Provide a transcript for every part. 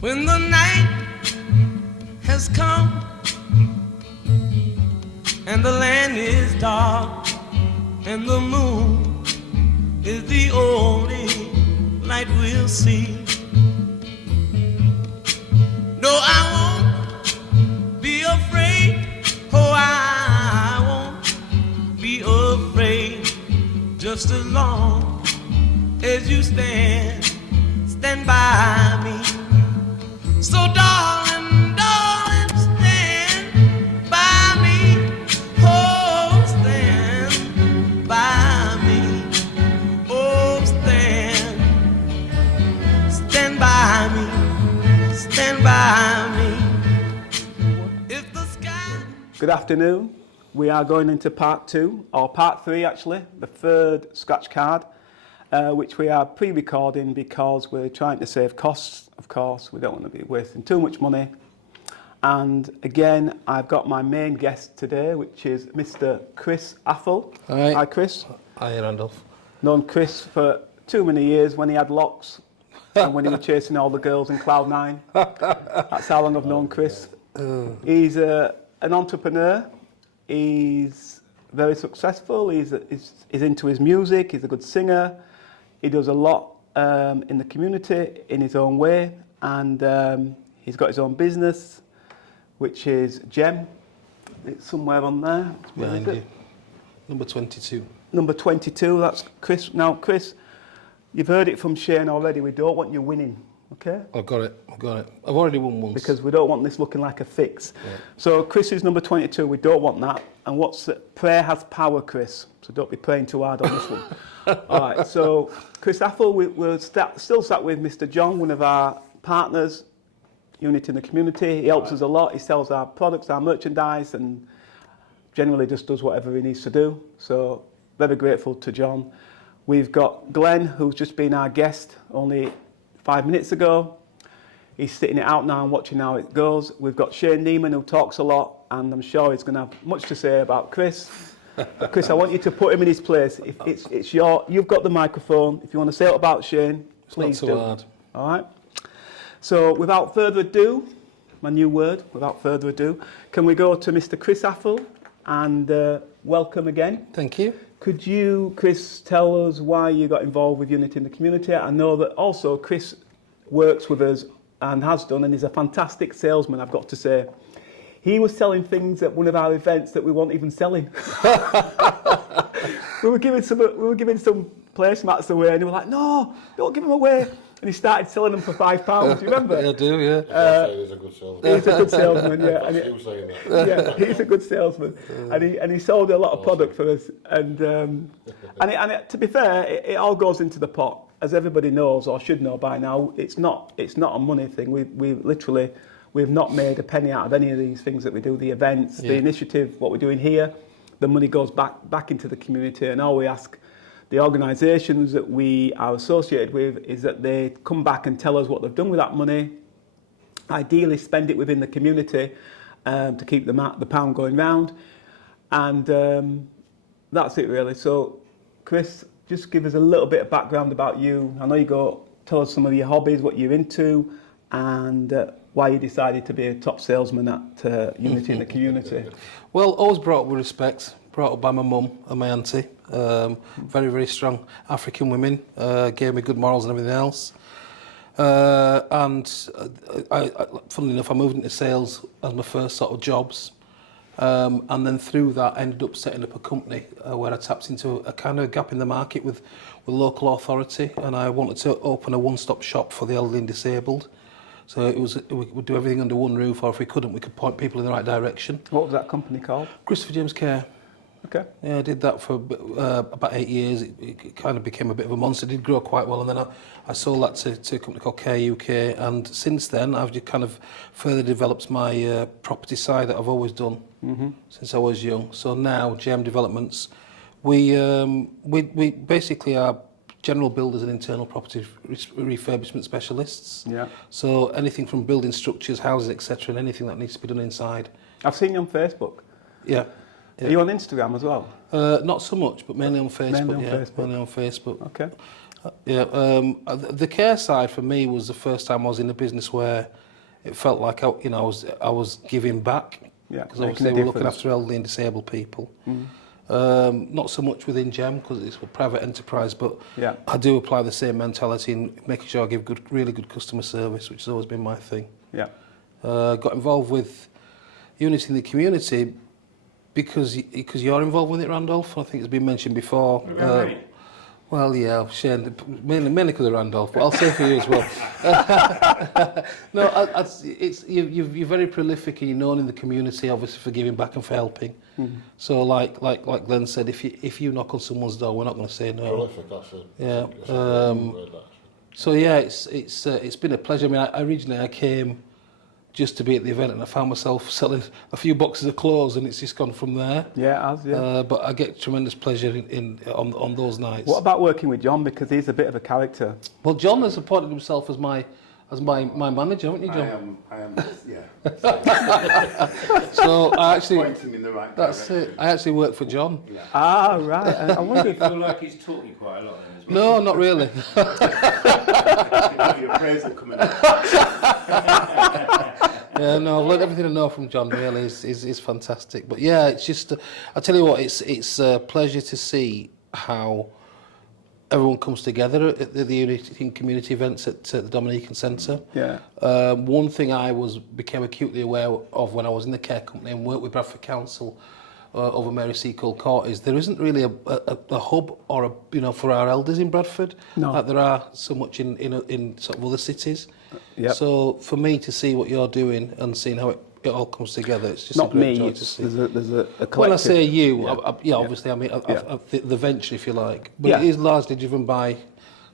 When the night has come and the land is dark and the moon is the only light we'll see. No, I won't be afraid. Oh, I won't be afraid. Just as long as you stand by me. So darling, darling, stand by me. Oh, stand by me. Oh, stand by me. Stand by me. If the sky... Good afternoon. We are going into part 2, or part 3 actually, the third scratch card, which we are pre-recording because we're trying to save costs, of course. We don't want to be wasting too much money. And again, I've got my main guest today, which is Mr. Chris Afful. Hi. Hi, Chris. Hi, Randolph. Known Chris for too many years when he had locks and when he was chasing all the girls in Cloud9. That's how long I've known Chris. He's an entrepreneur. He's very successful. He's into his music. He's a good singer. He does a lot in the community in his own way, and he's got his own business, which is Gem. It's somewhere on there. Where is it? Number 22. Number 22. That's Chris. Now, Chris, you've heard it from Shayne already. We don't want you winning. Okay? I've got it. I've already won once. Because we don't want this looking like a fix. Yeah. So Chris is number 22. We don't want that. And prayer has power, Chris. So don't be praying too hard on this one. All right. So Chris Afful, we're still sat with Mr. John, one of our partners, Unity in the Community. He helps us a lot. He sells our products, our merchandise, and generally just does whatever he needs to do. So very grateful to John. We've got Glen, who's just been our guest only 5 minutes ago. He's sitting it out now and watching how it goes. We've got Shayne Niemen, who talks a lot, and I'm sure he's going to have much to say about Chris. Chris, I want you to put him in his place. If you've got the microphone. If you want to say it about Shayne, please do. Not so hard. All right. So without further ado, my new word, without further ado, can we go to Mr. Chris Afful, and welcome again. Thank you. Could you, Chris, tell us why you got involved with Unity in the Community? I know that also Chris works with us and has done, and is a fantastic salesman, I've got to say. He was selling things at one of our events that we weren't even selling. we were giving some placemats away, and he was like, "No, don't give them away." And he started selling them for £5. Do you remember? Yeah, I do, yeah. He's a good salesman. He's a good salesman, yeah. And You saying that. yeah, he's a good salesman, and he sold a lot of product for us. And to be fair, it all goes into the pot, as everybody knows or should know by now. It's not a money thing. We've not made a penny out of any of these things that we do. The events, the initiative, what we're doing here, the money goes back into the community. And all we ask the organisations that we are associated with is that they come back and tell us what they've done with that money. Ideally, spend it within the community to keep the pound going round. And that's it, really. So, Chris, just give us a little bit of background about you. I know tell us some of your hobbies, what you're into, and why you decided to be a top salesman at Unity in the Community. Well, always brought up with respect. Brought up by my mum and my auntie. Very, very strong African women. Gave me good morals and everything else. And funnily enough, I moved into sales as my first sort of jobs. And then through that, I ended up setting up a company where I tapped into a kind of gap in the market with local authority. And I wanted to open a one-stop shop for the elderly and disabled. So we would do everything under one roof, or if we couldn't, we could point people in the right direction. What was that company called? Christopher James Care. Okay. Yeah, I did that for about 8 years. It kind of became a bit of a monster. It did grow quite well, and then I sold that to a company called Care UK. And since then, I've just kind of further developed my property side that I've always done since I was young. So now, GM Developments, we basically are general builders and internal property refurbishment specialists. Yeah. So anything from building structures, houses, etc., and anything that needs to be done inside. I've seen you on Facebook. Yeah. Are you on Instagram as well? Not so much, but mainly on Facebook. Mainly on Facebook. Mainly on Facebook. Okay. Yeah, the care side for me was the first time I was in a business where it felt like I was giving back. Yeah, Because making obviously a we're looking difference. after elderly and disabled people. Not so much within GEM because it's a private enterprise, but Yeah. I do apply the same mentality in making sure I give really good customer service, which has always been my thing. Yeah. Got involved with Unity in the community because you're involved with it, Randolph. I think it's been mentioned before. Well, yeah, Shayne, mainly because of Randolph, but I'll say for you as well. No, you're very prolific and you're known in the community, obviously, for giving back and for helping. So, like Glen said, if you knock on someone's door, we're not going to say no. Prolific, that's it. Yeah. That's a good word, actually. So yeah, it's been a pleasure. I mean, originally I came just to be at the event, and I found myself selling a few boxes of clothes, and it's just gone from there. Yeah, it has, yeah. But I get tremendous pleasure on those nights. What about working with John? Because he's a bit of a character. Well, John has appointed himself as my manager, haven't you, John? I am, yeah. So I actually, Pointing in the right that's direction. it. I actually work for John. Yeah. Ah, right. I wonder if... I feel like he's taught you quite a lot then as well. No, not really. Your appraisal coming up. Yeah, no, I've learned everything I know from John. Really, is fantastic. But yeah, it's just I tell you what, it's a pleasure to see how everyone comes together at the Unity community events at the Dominican Centre. Yeah. One thing I became acutely aware of when I was in the care company and worked with Bradford Council over Mary Seacole Court is there isn't really a hub or for our elders in Bradford like there are so much in sort of other cities. Yep. So for me to see what you're doing and seeing how it all comes together, it's just Not a great me, joy to see. there's a collective. When I say you, Yeah. obviously I mean the venture, if you like, but Yeah. it is largely driven by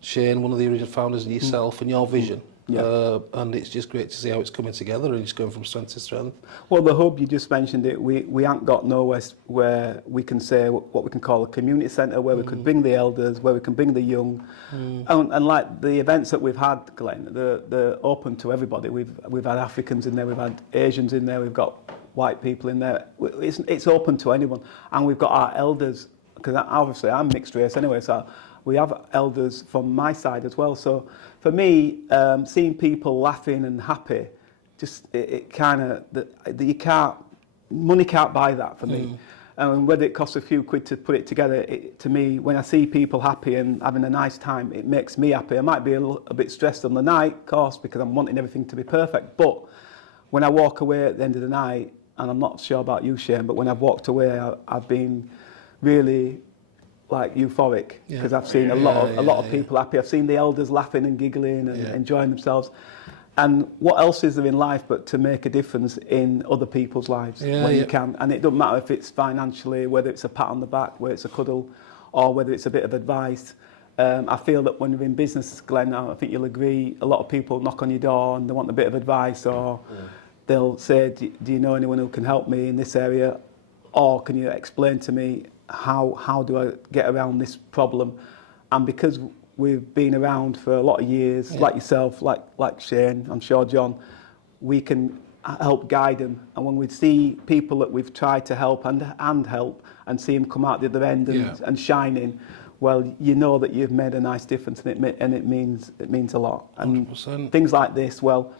Shayne, one of the original founders, and yourself and your vision. Yeah. And it's just great to see how it's coming together and it's going from strength to strength. Well, the hub, you just mentioned it, we haven't got nowhere where we can say what we can call a community centre, where we could bring the elders, where we can bring the young. And like the events that we've had, Glen, they're open to everybody. We've had Africans in there, we've had Asians in there, we've got white people in there. It's open to anyone. And we've got our elders, because obviously I'm mixed race anyway, so we have elders from my side as well. So for me, seeing people laughing and happy, just it kind of money can't buy that for me. And whether it costs a few quid to put it together, to me, when I see people happy and having a nice time, it makes me happy. I might be a bit stressed on the night, of course, because I'm wanting everything to be perfect. But when I walk away at the end of the night, and I'm not sure about you, Shayne, but when I've walked away, I've been really like euphoric because I've seen a lot of people happy. I've seen the elders laughing and giggling and enjoying themselves. And what else is there in life but to make a difference in other people's lives when you can? And it doesn't matter if it's financially, whether it's a pat on the back, whether it's a cuddle, or whether it's a bit of advice. I feel that when we're in business, Glen, I think you'll agree, a lot of people knock on your door and they want a bit of advice, or they'll say, do you know anyone who can help me in this area? Or can you explain to me how do I get around this problem? And because we've been around for a lot of years, like yourself, like Shayne, I'm sure John, we can help guide them. And when we see people that we've tried to help and help and see them come out the other end and shining, well, you know that you've made a nice difference, and it means a lot. And 100%. things like this, well,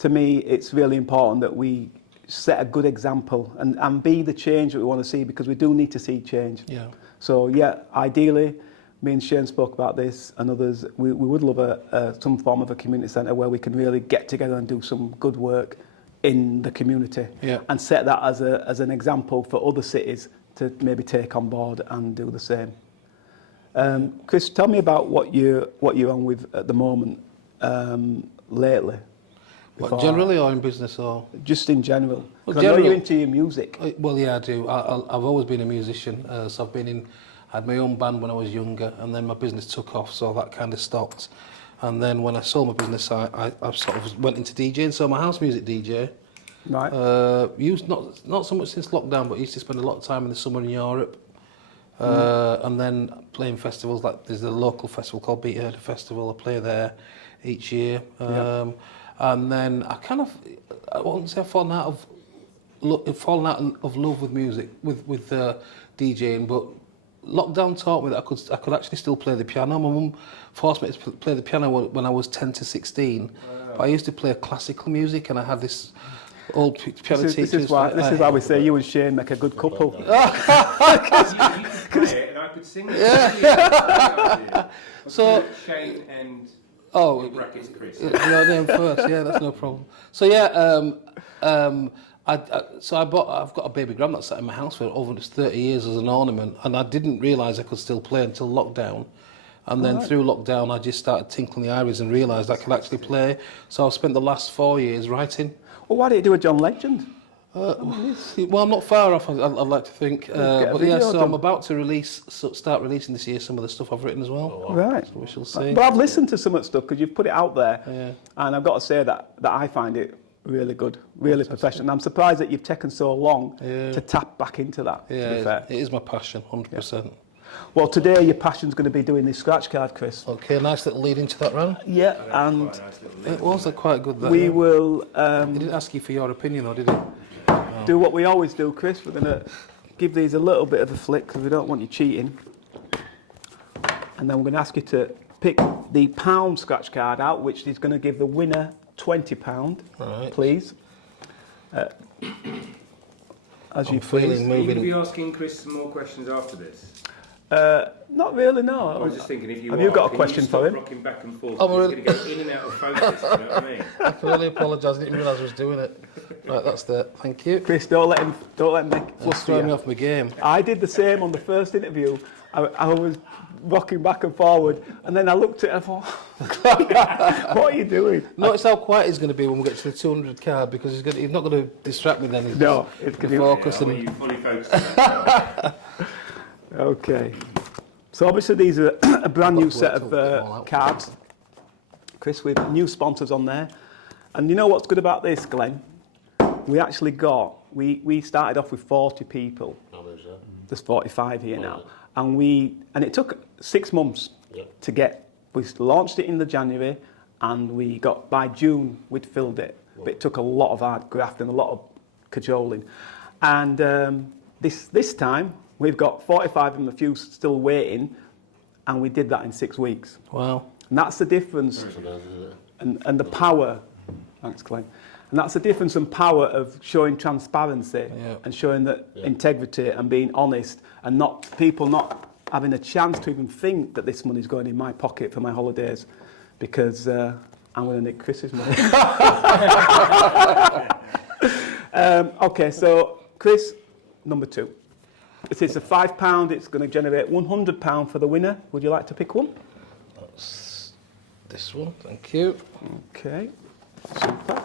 to me, it's really important that we set a good example and be the change that we want to see, because we do need to see change. Yeah. So ideally, me and Shayne spoke about this and others, we would love some form of a community centre where we can really get together and do some good work in the community and set that as an example for other cities to maybe take on board and do the same. Chris, tell me about what you're on with at the moment lately. What, generally or in business or? Just in general. Well, I know you're into your music. Well, yeah, I do. I've always been a musician. So I had my own band when I was younger, and then my business took off, so that kind of stopped. And then when I sold my business, I sort of went into DJing. So I'm a house music DJ. Right. Used not so much since lockdown, but used to spend a lot of time in the summer in Europe. And then playing festivals, like there's a local festival called Beat Herder Festival. I play there each year. And then I won't say I've fallen out of love with music, with DJing, but lockdown taught me that I could actually still play the piano. My mum forced me to play the piano when I was 10 to 16. But I used to play classical music, and I had this old piano teacher. This is why we say you and Shayne make a good couple. You play it and I could sing it. Yeah. So Shayne and oh, brackets Chris. your name first. Yeah, that's no problem. So yeah, I've got a baby grand that's sat in my house for over 30 years as an ornament, and I didn't realise I could still play until lockdown. And then through lockdown, I just started tinkling the iris and realised I could actually play. So I've spent the last 4 years writing. Well, why don't you do a John Legend? Well, I'm not far off, I'd like to think. But yeah, so I'm about to start releasing this year some of the stuff I've written as well. Right. So we shall see. But I've listened to some of the stuff because you've put it out there, Yeah. and I've got to say that I find it really good, really professional. And I'm surprised that you've taken so long to tap back into that. To be Yeah, fair. it is my passion, 100%. Well, today your passion's going to be doing this scratch card, Chris. Okay, nice little lead into that round. Yeah, and It was quite good. That, we yeah. will He didn't ask you for your opinion, though, did he? do what we always do, Chris. We're going to give these a little bit of a flick because we don't want you cheating. And then we're going to ask you to pick the pound scratch card out, which is going to give the winner £20, Right. please. As you feeling please. Are you going to moving. be asking Chris some more questions after this? Not really, I no. was just thinking, if you Have are, you got a can question stop for him? rocking back and forth. I'm He's going to go in and out of focus. You know what I mean? I can really apologise. I didn't realise I was doing it. Right, that's it. Thank you. Chris, don't let him make Just fuss throwing me you. off my game. I did the same on the first interview. I was rocking back and forward, and then I looked at it and I thought, what are you doing? Notice how quiet he's going to be when we get to the 200 card, because he's not going to distract me then. He's No, just it's gonna going to focus I want and you fully focused on that. Okay. So obviously these are a brand new set work to get them all of out. cards, Chris, with new sponsors on there. And you know what's good about this, Glen? We actually we started off with 40 people. There's 45 here now. And it took 6 months to get, we launched it in the January, and we got, by June, we'd filled it. But it took a lot of hard graft and a lot of cajoling. And this time, we've got 45 and a few still waiting, and we did that in 6 weeks. wow. And that's the difference, and the power, thanks Glenn, and that's the difference and power of showing transparency and showing that integrity and being honest, and not people not having a chance to even think that this money's going in my pocket for my holidays, because I'm going to nick Chris's money. Okay, so Chris, number 2. It is a £5. It's going to generate £100 for the winner. Would you like to pick one? That's this one. Thank you. Okay, super.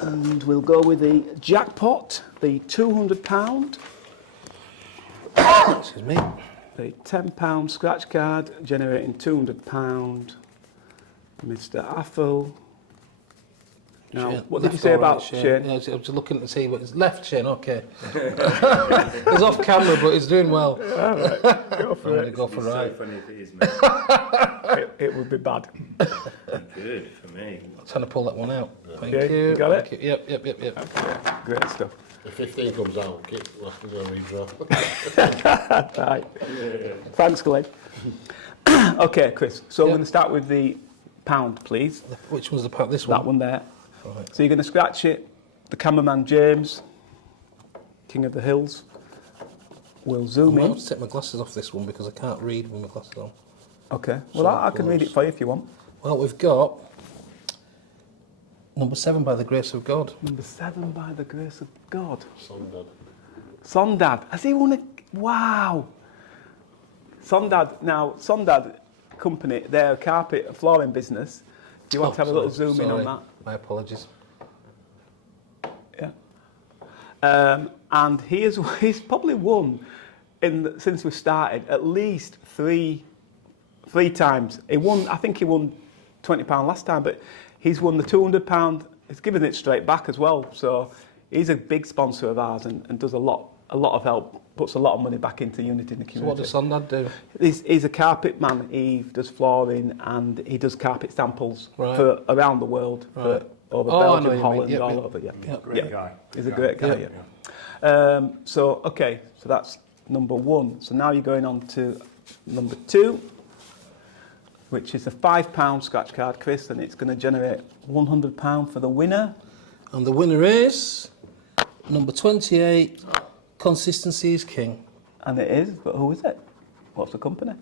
And we'll go with the jackpot, the £200, Excuse me. the £10 scratch card, generating £200. Mr. Afful. Now, Shayne. what did you Left say or about right, Shayne? Yeah, I was just looking to see what it's left, Shayne. Okay. He's off camera, but he's doing well. All right, go I'm for going to it. go for It's right. so funny if it is, mate. It would be bad. Good for me. I'm trying to pull that one out. Thank Okay, you. you got it? Thank you. Yep. Great stuff. If 15 comes out, we'll have to do a redraw. Right. Thanks, Glenn. Okay, Chris. So we're going to start with the £, please. Which one's the part? This one? That one there. Right. So you're going to scratch it. The cameraman James, King of the Hills, will I zoom might in. have to take my glasses off this one because I can't read with my glasses on. Okay. So Well, I can read it close. for you if you want. Well, we've got number 7, by the grace of God. Number 7, by the grace of God. Sondad. Sondad. Has he won a... Wow. Sondad. Now, Sondad Company, they're a carpet and flooring business. Do you want to have a little zoom in on that? My apologies. Yeah. And he's probably won since we started at least three times. I think he won £20 last time, but he's won the £200. He's given it straight back as well. So he's a big sponsor of ours and does a lot of help, puts a lot of money back into unity in the So what community. does Sondad do? He's a carpet man. He does flooring and he does carpet samples Right. for around the world, Right. for over Oh, I know Belgium, what you mean. Holland, Yep, all yep. over. Yeah, Yep. Great guy. He's a great guy. Yep. So that's number 1. So now you're going on to number 2, which is a £5 scratch card, Chris, and it's going to generate £100 for the winner. And the winner is number 28. Consistency is king. And it is, but who is it? What's the company?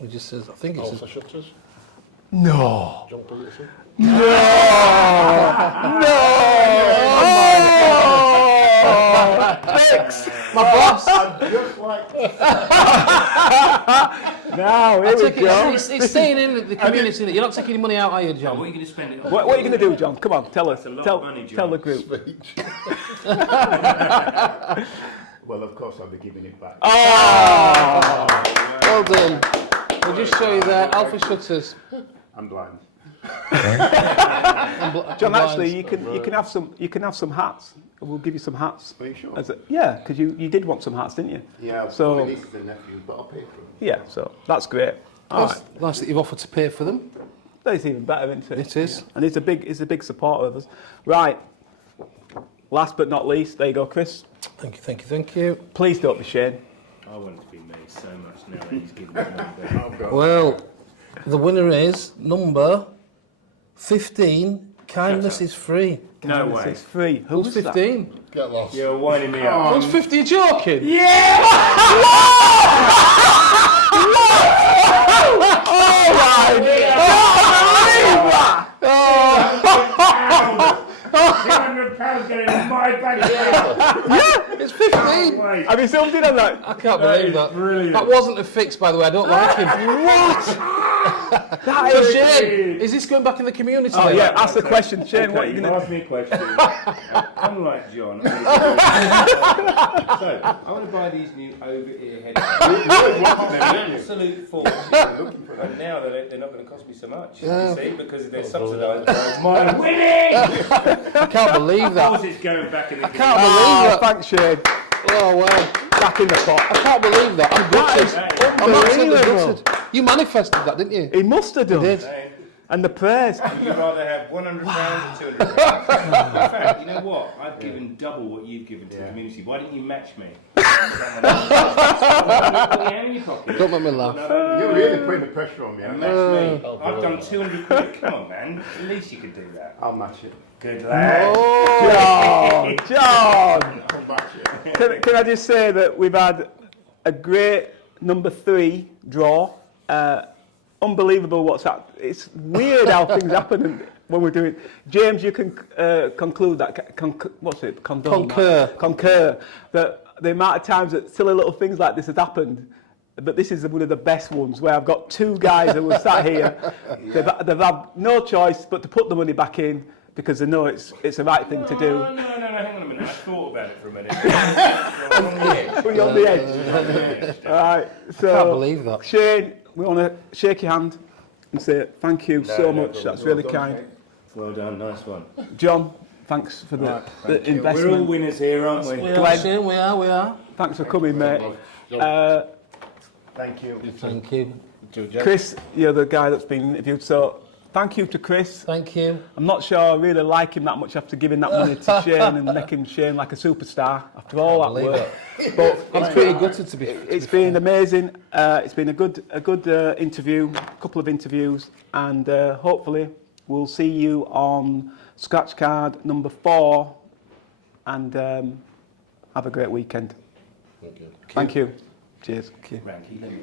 It just says, I think it's. Alpha Shutters. No. John Peterson. Fix! My boss. Just like Now, here we go. It's staying in the community. You're not taking any money out, are you, John? What are you going to spend it on? What are you going to do, John? Come on, tell us. a lot Tell, of money, John. tell the group. Speech. well, of course, I'll be giving it back. Well done. We'll just show you there, Alpha Shutters. I'm blind. John, actually, you can have some hats. We'll give you some hats. Are you sure? Yeah, because you did want some hats, didn't you? Yeah, So- my nieces and nephews, but I'll pay for them. Yeah, so that's great. All right. Nice that you've offered to pay for them. That's even better, isn't it? It is. And he's a big supporter of us. Right. Last but not least, there you go, Chris. Thank you. Please don't be Shayne. I want it to be me so much now that he's given me money back. Well, the winner is number 15. Kindness is free. No way. It's free. Who's 15? Get lost. You're winding me up. Who's 50? You're joking? £200 getting in my bank account. It's 15. Wait. Have you filmed it on that? I can't That believe is that. brilliant. That wasn't a fix, by the way. I don't like him. That So is Shayne, is this going back in the community? Oh then? yeah, ask the question, Shayne. Okay, What are you gonna? ask me a question. Unlike John, so I want to buy these new over-ear headphones. They're absolute fortune. And now they're not going to cost me so much. You see, because they're subsidised by my winning. I can't believe Of course, that. it's going back in the Can't believe that. Thanks, Shayne. Oh well, Back in the pot. I can't believe that. I'm gutted. Hey, I'm absolutely Unbelievable. gutted. You manifested that, didn't you? He must have done. Did. hey, And the praise. would you rather have £100 or £200? In fact, you know what? I've given double what you've given to the community. Why didn't you match me? Don't make me laugh. You're really putting the pressure on me. Match aren't you? me. I've done 200 quid. Come on, man. At least you could do that. I'll match it. Good lad. John. Come back to you. Can I just say that we've had a great number 3 draw. Unbelievable what's happened. It's weird how things happen when we're doing. James, you can conclude that. What's it? Condone that. Concur. That the amount of times that silly little things like this has happened. But this is one of the best ones where I've got 2 guys who were sat here. They've had no choice but to put the money back in because they know it's the right thing to do. No, hang on a minute. I thought about it for a minute. You're on the edge. We're on the edge. All right. So, Can't believe that. Shayne, we want to shake your hand and say thank you so much. That's really kind. Well done. Nice one. John, thanks for the We're all investment. winners here, aren't we? We are, Glen. Shayne, we are. Thanks for coming, mate. Thank you. Thank you. Chris, you're the guy that's been interviewed. So thank you to Chris. Thank you. I'm not sure I really like him that much after giving that money to Shayne and making Shayne like a superstar after all that believe work. But I'm pretty gutted to be. it's been amazing. It's been a good interview, a couple of interviews, and hopefully we'll see you on scratch card number 4. And have a great weekend. Thank you. Thank you. Cheers. Thank you. Ranky, let me.